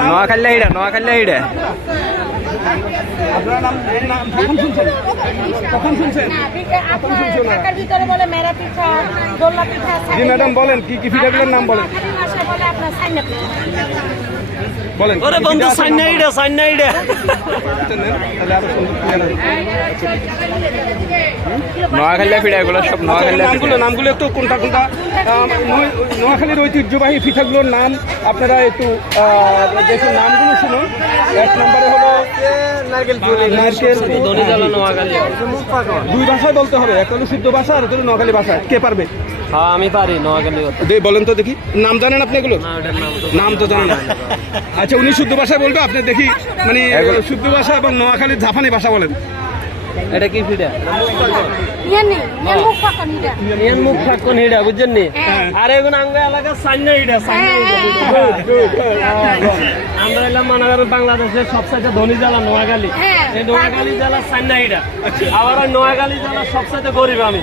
নোয়াখালী এইটা নোয়াখালী এইটা আপনার নাম নাম কখন শুনছেন কখন শুনছেন ঢাকার ভিতরে বলে মেরা পিঠা দোল্লা পিঠা জি ম্যাডাম বলেন কি কি পিঠাগুলোর নাম বলেন বলেন ওরে বন্ধু সাইনা এইটা সাইনা এইটা তাহলে আরও সুন্দর নোয়াখালী পিঠা এগুলো সব আচ্ছা, নোয়াখালী নামগুলো নামগুলো একটু কোনটা কোনটা? নোয়াখালীর ঐতিহ্যবাহী পিঠাগুলোর নাম আপনারা একটু দেখুন নামগুলো শুনুন। এক নম্বরে হলো দুই ভাষায় বলতে হবে একটা হলো শুদ্ধ ভাষা আর একটা হলো নোয়াখালী ভাষা। কে পারবে? হ্যাঁ আমি পারি নোয়াখালী কথা। দে বলেন তো দেখি। নাম জানেন আপনি এগুলো? নাম তো জানেন না। আচ্ছা উনি শুদ্ধ ভাষায় বলতো আপনি দেখি মানে শুদ্ধ ভাষা এবং নোয়াখালীর জাপানি ভাষা বলেন। এটা কি মুখ হিডা বুঝছেন নি? হ্যাঁ। আর এখন আঙ্গ এলাকা সাইনা হিডা আমরা এলাম মনে করেন বাংলাদেশের সবসাইতে ধনী জেলা নোয়াখালী। হ্যাঁ। এই নোয়াখালী জেলা সাইনা হিডা আবার ওই নোয়াখালী জেলা সবসাইতে গরিব আমি।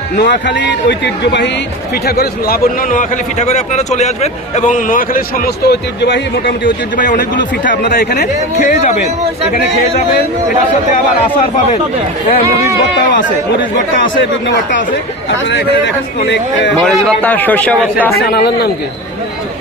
নোয়াখালীর ঐতিহ্যবাহী পিঠা করে লাবণ্য নোয়াখালী পিঠা করে আপনারা চলে আসবেন এবং নোয়াখালীর সমস্ত ঐতিহ্যবাহী মোটামুটি ঐতিহ্যবাহী অনেকগুলো পিঠা আপনারা এখানে খেয়ে যাবেন। এখানে খেয়ে যাবেন এটার সাথে আবার আসার পাবেন। হ্যাঁ মরিচ ভর্তাও আছে মরিচ ভর্তা আছে বিভিন্ন ভর্তা আছে। আপনারা এখানে দেখেন অনেক মরিচ ভর্তা শস্য ভর্তা আছে নাম কি?